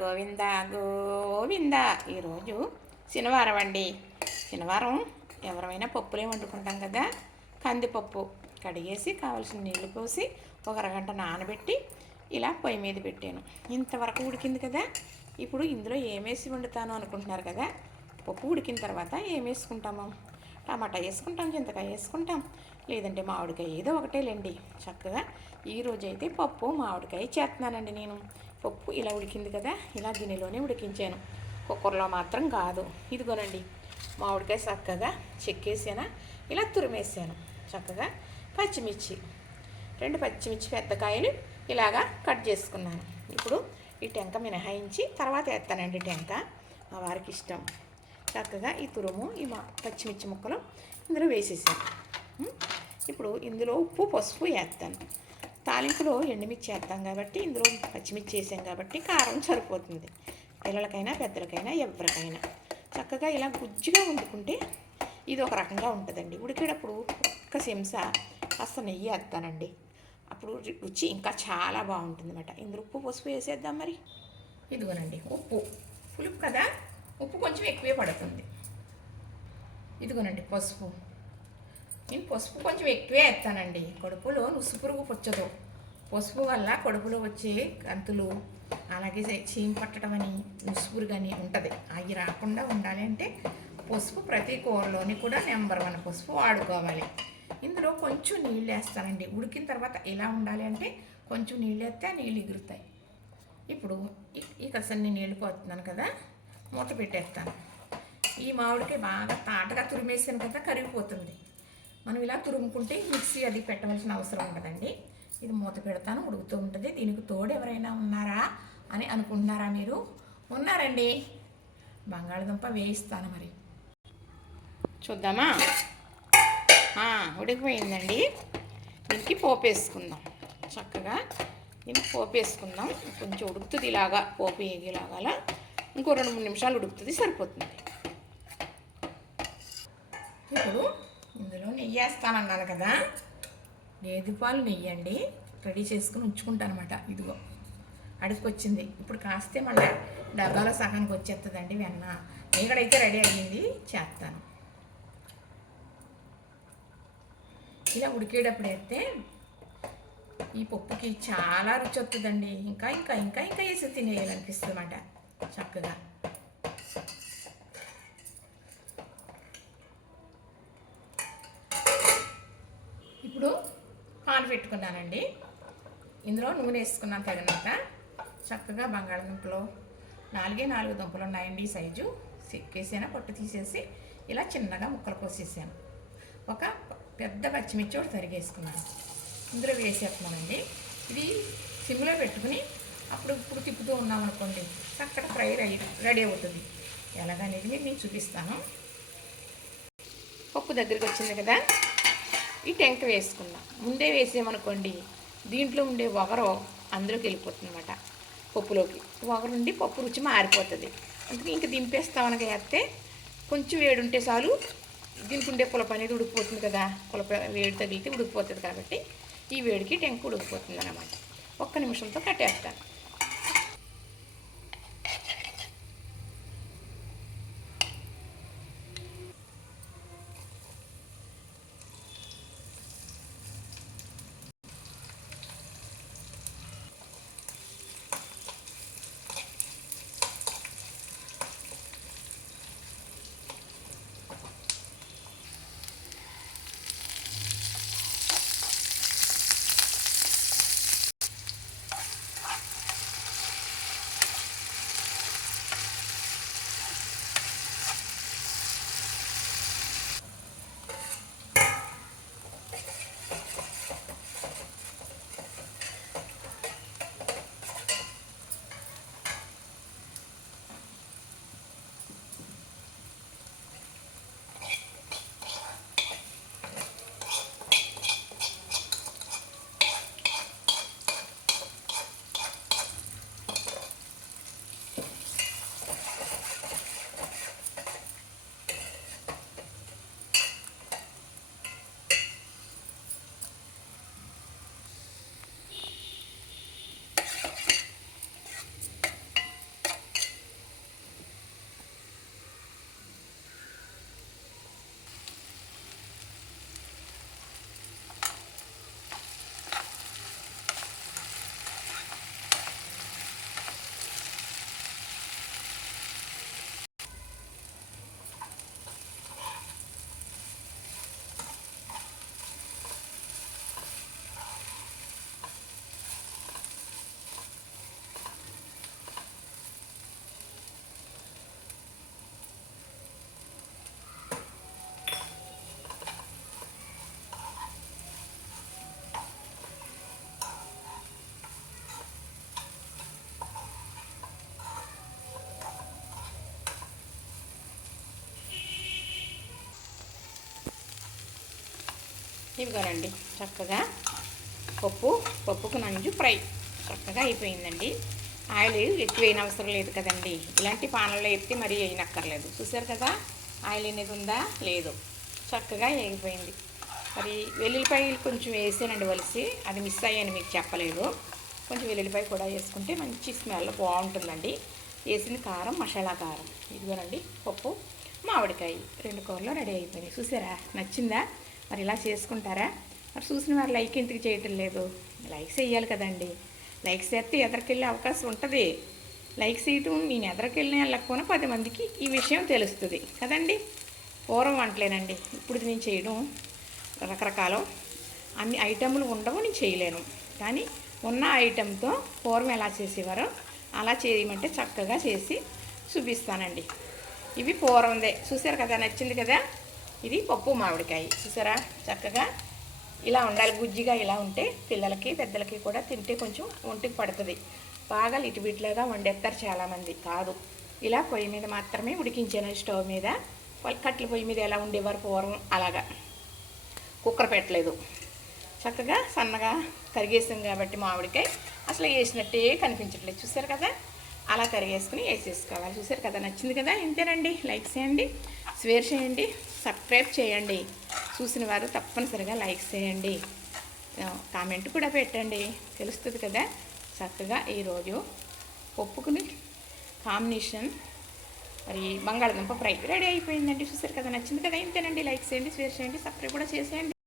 గోవింద గోవింద. ఈరోజు శనివారం అండి. శనివారం ఎవరైనా పప్పులే వండుకుంటాం కదా. కందిపప్పు కడిగేసి కావాల్సిన నీళ్లు పోసి ఒక అరగంట నానబెట్టి ఇలా పొయ్యి మీద పెట్టాను. ఇంతవరకు ఉడికింది కదా. ఇప్పుడు ఇందులో ఏమేసి వండుతాను అనుకుంటున్నారు కదా. పప్పు ఉడికిన తర్వాత ఏం వేసుకుంటాము? టమాటా వేసుకుంటాం, చింతకాయ వేసుకుంటాం, లేదంటే మామిడికాయ, ఏదో ఒకటేలేండి. చక్కగా ఈరోజైతే పప్పు మామిడికాయ చేస్తున్నానండి నేను. పప్పు ఇలా ఉడికింది కదా, ఇలా గిన్నెలోనే ఉడికించాను, కుక్కర్లో మాత్రం కాదు. ఇదిగోనండి మామిడికాయ చక్కగా చెక్కేసాను, ఇలా తురిమేసాను. చక్కగా పచ్చిమిర్చి, 2 పచ్చిమిర్చి పెద్ద కాయలు ఇలాగా కట్ చేసుకున్నాను. ఇప్పుడు ఈ టెంక మినహాయించి తర్వాత వేస్తానండి. టెంక మా వారికి ఇష్టం. చక్కగా ఈ తురుము, ఈ పచ్చిమిర్చి ముక్కలు ఇందులో వేసేసాను. ఇప్పుడు ఇందులో ఉప్పు పసుపు వేస్తాను. తాలింపులో ఎండుమిర్చి వేస్తాం కాబట్టి, ఇందులో పచ్చిమిర్చి వేసాం కాబట్టి కారం సరిపోతుంది. పిల్లలకైనా పెద్దలకైనా ఎవరికైనా చక్కగా ఇలా గుజ్జుగా వండుకుంటే ఇది ఒక రకంగా ఉంటుందండి. ఉడికేటప్పుడు ఒక్క చెంచా కాస్త నెయ్యి వేస్తానండి. అప్పుడు రుచి ఇంకా చాలా బాగుంటుంది అన్నమాట. ఇందులో ఉప్పు పసుపు వేసేద్దాం మరి. ఇదిగోనండి ఉప్పు, పులుపు కదా, ఉప్పు కొంచెం ఎక్కువే పడుతుంది. ఇదిగోనండి పసుపు, నేను పసుపు కొంచెం ఎక్కువే వేస్తానండి. కడుపులో నుసుపురుగు పుచ్చదు. పసుపు వల్ల కడుపులో వచ్చే గంతులు, అలాగే చీమ పట్టడం అని, నుసుపురుగు అని ఉంటుంది. అవి రాకుండా ఉండాలి అంటే పసుపు ప్రతి కూరలోని కూడా నెంబర్ 1 పసుపు వాడుకోవాలి. ఇందులో కొంచెం నీళ్ళు వేస్తానండి. ఉడికిన తర్వాత ఎలా ఉండాలి అంటే కొంచెం నీళ్ళు వేస్తే ఆ నీళ్ళు ఎగురుతాయి. ఇప్పుడు ఇక్కడ సన్ని నీళ్ళు పోతున్నాను కదా, మూత పెట్టేస్తాను. ఈ మామిడికాయ బాగా తాటగా తురిమేసాను కదా, కరిగిపోతుంది. మనం ఇలా తురుముకుంటే మిక్సీ అది పెట్టవలసిన అవసరం ఉండదండి. ఇది మూత పెడతాను, ఉడుకుతూ ఉంటుంది. దీనికి తోడు ఎవరైనా ఉన్నారా అని అనుకుంటున్నారా మీరు? ఉన్నారండి. బంగాళదుంప వేయిస్తాను మరి. చూద్దామా? ఉడికిపోయిందండి. దీనికి పోపు వేసుకుందాం. చక్కగా దీనికి పోపు వేసుకుందాం. కొంచెం ఉడుకుతుంది, ఇలాగా పోపు వేగేలాగా ఇంకో 2-3 నిమిషాలు ఉడుకుతుంది, సరిపోతుంది. ఇప్పుడు ఇందులో నెయ్యి వేస్తానన్నాను కదా, గేదె పాలు నెయ్యి అండి. రెడీ చేసుకుని ఉంచుకుంటాను అనమాట. ఇదిగో అడుపుకొచ్చింది. ఇప్పుడు కాస్తే మళ్ళీ డబ్బాలో సగానికి వచ్చేస్తుందండి వెన్న. ఇక్కడైతే రెడీ అయ్యింది, చేస్తాను. ఇలా ఉడికేటప్పుడు అయితే ఈ పప్పుకి చాలా రుచి వస్తుందండి. ఇంకా ఇంకా ఇంకా ఇంకా వేసి తినేయాలనిపిస్తుంది అన్నమాట. చక్కగా ఇప్పుడు పాన్ పెట్టుకున్నానండి. ఇందులో నూనె వేసుకున్నాను తగినంత. చక్కగా బంగాళదుంపలు 4 దుంపలు ఉన్నాయండి సైజు. చెక్కేసాను, పొట్టు తీసేసి ఇలా చిన్నగా ముక్కలు కోసేసాను. ఒక పెద్ద పచ్చిమిర్చి ఒకటి తరిగేసుకున్నాను, ఇందులో వేసేస్తున్నానండి. ఇది సిమ్లో పెట్టుకుని ఇప్పుడు తిప్పుతూ ఉన్నాం అనుకోండి, చక్కగా ఫ్రై రెడీ అవుతుంది. ఎలాగనేది మీకు నేను చూపిస్తాను. పప్పు దగ్గరికి వచ్చింది కదా, ఈ టెంక వేసుకుందాం. ముందే వేసామనుకోండి దీంట్లో ఉండే వగరు అందులోకి వెళ్ళిపోతుంది అన్నమాట. పప్పులోకి వగరు ఉండి పప్పు రుచి మారిపోతుంది. అందుకే ఇంక దింపేస్తామనగా వేస్తే కొంచెం వేడి ఉంటే చాలు. దీనికి ఉండే పులప అనేది ఉడికిపోతుంది కదా, పులప వేడి తగిలితే ఉడికిపోతుంది కాబట్టి ఈ వేడికి టెంక ఉడికిపోతుంది అన్నమాట. 1 నిమిషంతో కట్టేస్తాను. ఇవిగోనండి చక్కగా పప్పుకు నంజు ఫ్రై చక్కగా అయిపోయిందండి. ఆయిల్ ఎక్కువ వేయని అవసరం లేదు కదండి. ఇలాంటి పానల్లో ఎత్తి మరీ వేయనక్కర్లేదు. చూసారు కదా ఆయిల్ అనేది ఉందా లేదు, చక్కగా వేగిపోయింది. మరి వెల్లుల్లిపాయలు కొంచెం వేసానండి వలిసి, అది మిస్ అయ్యాను మీకు చెప్పలేదు. కొంచెం వెల్లుల్లిపాయ కూడా వేసుకుంటే మంచి స్మెల్ బాగుంటుందండి. వేసిన కారం మసాలా కారం, ఇదిగోనండి పప్పు మామిడికాయ 2 కూరలు రెడీ అయిపోయినాయి. చూసారా నచ్చిందా? మరి ఇలా చేసుకుంటారా? మరి చూసిన వారు లైక్ ఎందుకు చేయటం లేదు? లైక్ చేయాలి కదండి. లైక్ చేస్తే ఎదరికెళ్ళే అవకాశం ఉంటుంది. లైక్ చేయటం నేను ఎదరికెళ్ళిన వెళ్ళకపోయినా 10 మందికి ఈ విషయం తెలుస్తుంది కదండి. పూర్వం వంటలేనండి, ఇప్పుడు నేను చేయడం రకరకాల అన్ని ఐటెంలు ఉండవు, నేను చేయలేను. కానీ ఉన్న ఐటెంతో పూర్వం ఎలా చేసేవారో అలా చేయమంటే చక్కగా చేసి చూపిస్తానండి. ఇవి పూర్వందే చూసారు కదా, నచ్చింది కదా. ఇది పప్పు మామిడికాయ చూసారా, చక్కగా ఇలా ఉండాలి. గుజ్జిగా ఇలా ఉంటే పిల్లలకి పెద్దలకి కూడా తింటే కొంచెం ఒంటికి పడుతుంది. బాగా లిటిబిట్లాగా వండేస్తారు చాలామంది. కాదు, ఇలా పొయ్యి మీద మాత్రమే ఉడికించాను. స్టవ్ మీద కట్టెల పొయ్యి మీద ఎలా ఉండేవారు పూర్వం అలాగా, కుక్కర్ పెట్టలేదు. చక్కగా సన్నగా కరిగేసాం కాబట్టి మామిడికాయ అసలు వేసినట్టే కనిపించట్లేదు. చూసారు కదా, అలా కరిగేసుకుని వేసేసుకోవాలి. చూసారు కదా, నచ్చింది కదా. ఇంతేనండి. లైక్ చేయండి, షేర్ చేయండి, సబ్స్క్రైబ్ చేయండి. చూసిన వారు తప్పనిసరిగా లైక్ చేయండి, కామెంట్ కూడా పెట్టండి, తెలుస్తుంది కదా. చక్కగా ఈరోజు పప్పుకుని కాంబినేషన్ మరి బంగాళదుంప ఫ్రై రెడీ అయిపోయిందండి. చూసారు కదా, నచ్చింది కదా. ఇంతేనండి. లైక్ చేయండి, షేర్ చేయండి, సబ్స్క్రైబ్ కూడా చేసేయండి.